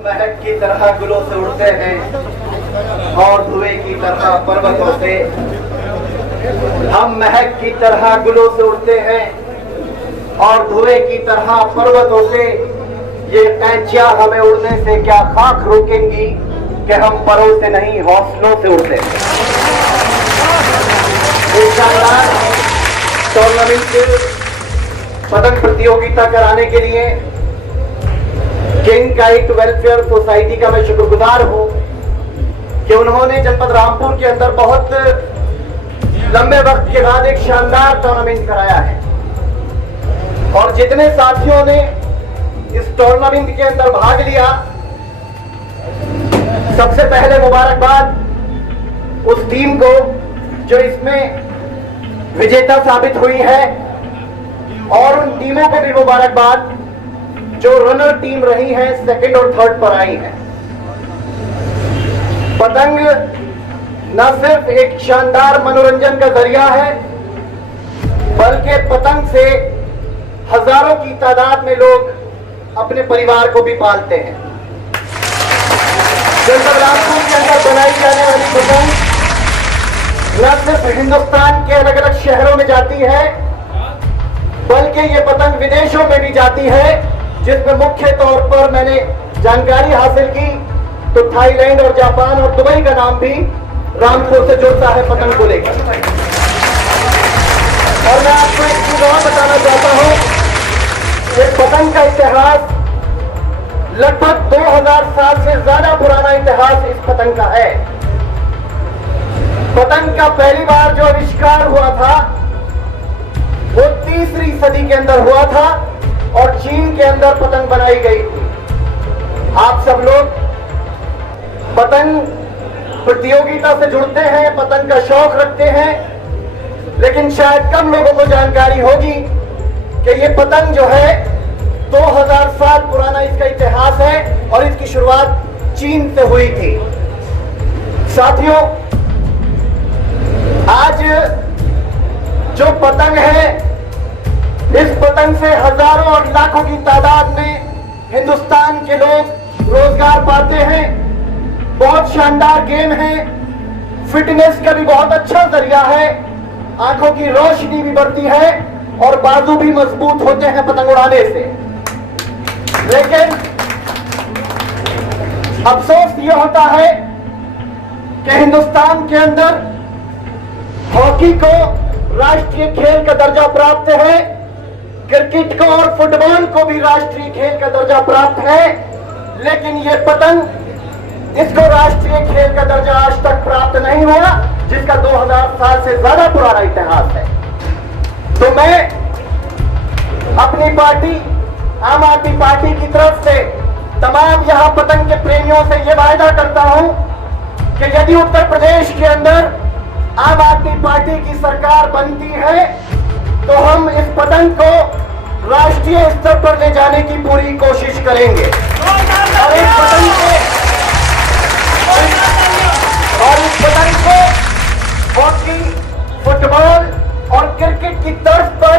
महक की तरह गुलों से उड़ते हैं और धुएं की तरह पर्वतों से। हम महक की तरह गुलों से उड़ते हैं और धुएं की तरह पर्वतों से। ये कैंचियां हमें उड़ने से क्या खाक रोकेंगी कि हम परों से नहीं हौसलों से उड़ते हैं। एक शानदार टूर्नामेंट पतंग प्रतियोगिता कराने के लिए किंग काइट वेलफेयर सोसाइटी का मैं शुक्रगुजार हूं कि उन्होंने जनपद रामपुर के अंदर बहुत लंबे वक्त के बाद एक शानदार टूर्नामेंट कराया है। और जितने साथियों ने इस टूर्नामेंट के अंदर भाग लिया, सबसे पहले मुबारकबाद उस टीम को जो इसमें विजेता साबित हुई है, और उन टीमों को भी मुबारकबाद जो रनर टीम रही है, सेकंड और थर्ड पर आई है। पतंग न सिर्फ एक शानदार मनोरंजन का जरिया है, बल्कि पतंग से हजारों की तादाद में लोग अपने परिवार को भी पालते हैं। जनपद रामपुर के अंदर बनाई जाने वाली पतंग न सिर्फ हिंदुस्तान के अलग अलग शहरों में जाती है, बल्कि ये पतंग विदेशों में भी जाती है, जिसमें मुख्य तौर पर मैंने जानकारी हासिल की तो थाईलैंड और जापान और दुबई का नाम भी रामपुर से जुड़ता है पतंग को लेकर। और मैं आपको एक चीज और बताना चाहता हूं, ये पतंग का इतिहास लगभग 2000 साल से ज्यादा पुराना इतिहास इस पतंग का है। पतंग का पहली बार जो आविष्कार हुआ था वो 3वीं सदी के अंदर हुआ था और चीन के अंदर पतंग बनाई गई थी। आप सब लोग पतंग प्रतियोगिता से जुड़ते हैं, पतंग का शौक रखते हैं, लेकिन शायद कम लोगों को जानकारी होगी कि ये पतंग जो है 2000 साल पुराना इसका इतिहास है और इसकी शुरुआत चीन से हुई थी। साथियों, आज जो पतंग है, इस पतंग से हजारों और लाखों की तादाद में हिंदुस्तान के लोग रोजगार पाते हैं। बहुत शानदार गेम है, फिटनेस का भी बहुत अच्छा जरिया है, आंखों की रोशनी भी बढ़ती है और बाजू भी मजबूत होते हैं पतंग उड़ाने से। लेकिन अफसोस यह होता है कि हिंदुस्तान के अंदर हॉकी को राष्ट्रीय खेल का दर्जा प्राप्त है, क्रिकेट को और फुटबॉल को भी राष्ट्रीय खेल का दर्जा प्राप्त है, लेकिन यह पतंग इसको राष्ट्रीय खेल का दर्जा आज तक प्राप्त नहीं हुआ, जिसका 2000 साल से ज्यादा पुराना इतिहास है। तो मैं अपनी पार्टी आम आदमी पार्टी की तरफ से तमाम यहां पतंग के प्रेमियों से यह वायदा करता हूं कि यदि उत्तर प्रदेश के अंदर आम आदमी पार्टी की सरकार बनती है तो हम इस पतंग को राष्ट्रीय स्तर पर ले जाने की पूरी कोशिश करेंगे। और इस पतंग को हॉकी, फुटबॉल और क्रिकेट की तर्ज पर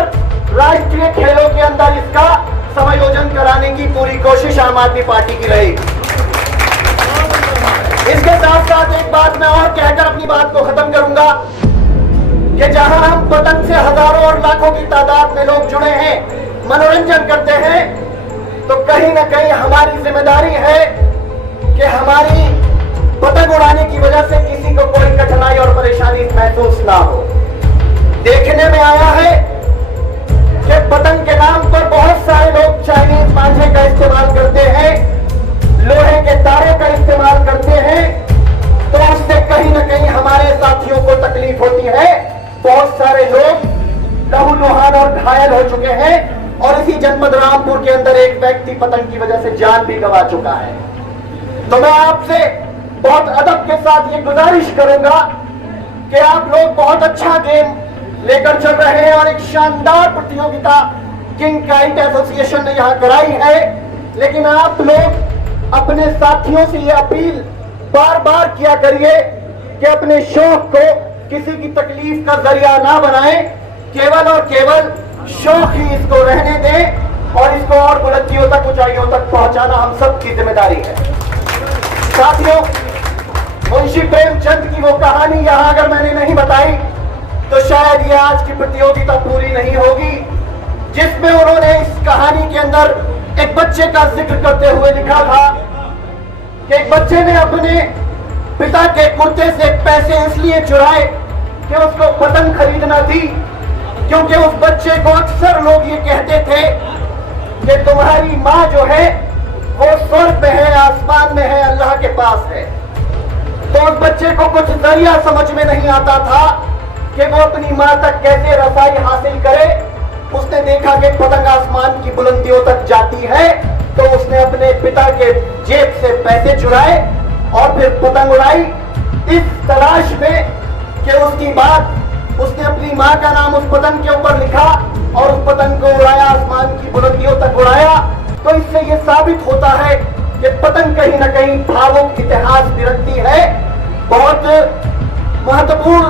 राष्ट्रीय खेलों के अंदर इसका समायोजन कराने की पूरी कोशिश आम आदमी पार्टी की रहेगी। इसके साथ साथ एक बात मैं और कहकर अपनी बात को खत्म करूंगा कि जहां हम पतंग से हजारों और लाखों की तादाद में लोग जुड़े हैं, मनोरंजन करते हैं, तो कहीं ना कहीं हमारी जिम्मेदारी है कि हमारी पतंग उड़ाने की वजह से किसी को कोई कठिनाई और परेशानी महसूस ना हो। देखने में आया है कि पतंग के नाम पर बहुत सारे लोग चाइनीज मांझे का इस्तेमाल करते हैं, लोहे के तारों का इस्तेमाल करते हैं, तो उससे कहीं ना कहीं हमारे साथियों को तकलीफ होती है। बहुत सारे लोग लहूलुहान और घायल हो चुके हैं और इसी जनपद रामपुर के अंदर एक व्यक्ति पतंग की वजह से जान भी गंवा चुका है। तो मैं आपसे बहुत अदब के साथ ये गुजारिश करूंगा कि आप लोग बहुत अच्छा गेम लेकर चल रहे हैं और एक शानदार प्रतियोगिता किंग काइट एसोसिएशन ने यहां कराई है, लेकिन आप लोग अपने साथियों से ये अपील बार बार किया करिए कि अपने शौक को किसी की तकलीफ का जरिया ना बनाएं, केवल और केवल शौक ही इसको रहने दें। और इसको और बुलंदियों तक, ऊंचाइयों तक पहुंचाना हम सबकी जिम्मेदारी है। साथियों, मुंशी प्रेमचंद की वो कहानी यहां अगर मैंने नहीं बताई तो शायद ये आज की प्रतियोगिता पूरी नहीं होगी, जिसमें उन्होंने इस कहानी के अंदर एक बच्चे का जिक्र करते हुए लिखा था कि एक बच्चे ने अपने पिता के कुर्ते से पैसे इसलिए चुराए कि उसको पतंग खरीदना थी, क्योंकि उस बच्चे को अक्सर लोग ये कहते थे कि तुम्हारी माँ जो है वो स्वर्ग में है, आसमान में है, अल्लाह के पास है। तो उस बच्चे को कुछ जरिया समझ में नहीं आता था कि वो अपनी माँ तक कैसे रसाई हासिल करे। उसने देखा कि पतंग आसमान की बुलंदियों तक जाती है, तो उसने अपने पिता के जेब से पैसे चुराए और फिर पतंग उड़ाई, इस तलाश में कि उसकी बात, उसने अपनी माँ का नाम उस पतंग के ऊपर लिखा और उस पतंग को उड़ाया, आसमान की बुलंदियों तक उड़ाया। तो इससे यह साबित होता है कि पतंग कहीं ना कहीं भावुक इतिहास भी रखती है। बहुत महत्वपूर्ण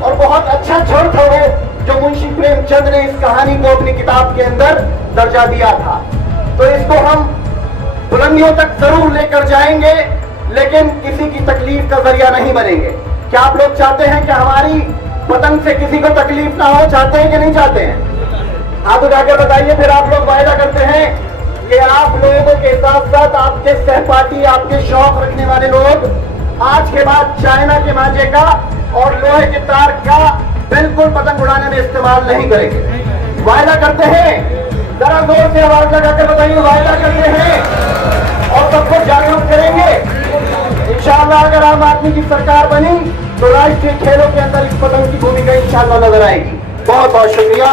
और बहुत अच्छा क्षण था वो जो मुंशी प्रेमचंद ने इस कहानी को अपनी किताब के अंदर दर्जा दिया था। तो इसको हम बुलंदियों तक जरूर लेकर जाएंगे, लेकिन किसी की तकलीफ का जरिया नहीं बनेंगे। क्या आप लोग चाहते हैं कि हमारी पतंग से किसी को तकलीफ ना हो? चाहते हैं कि नहीं चाहते हैं? आप उठाकर बताइए, फिर आप लोग वायदा करते हैं कि आप लोगों के साथ साथ आपके सहपाठी, आपके शौक रखने वाले लोग आज के बाद चाइना के मांझे का और लोहे के तार का बिल्कुल पतंग उड़ाने में इस्तेमाल नहीं करेंगे। वायदा करते हैं? जरा जोर से आवाज लगाकर बताइए, वायदा करते हैं और सबको जागरूक करेंगे। इंशाअल्लाह अगर आम आदमी की सरकार बनी तो राष्ट्रीय खेलों के अंदर इस पतंग की भूमिका इंशाअल्लाह नजर आएगी। बहुत बहुत शुक्रिया।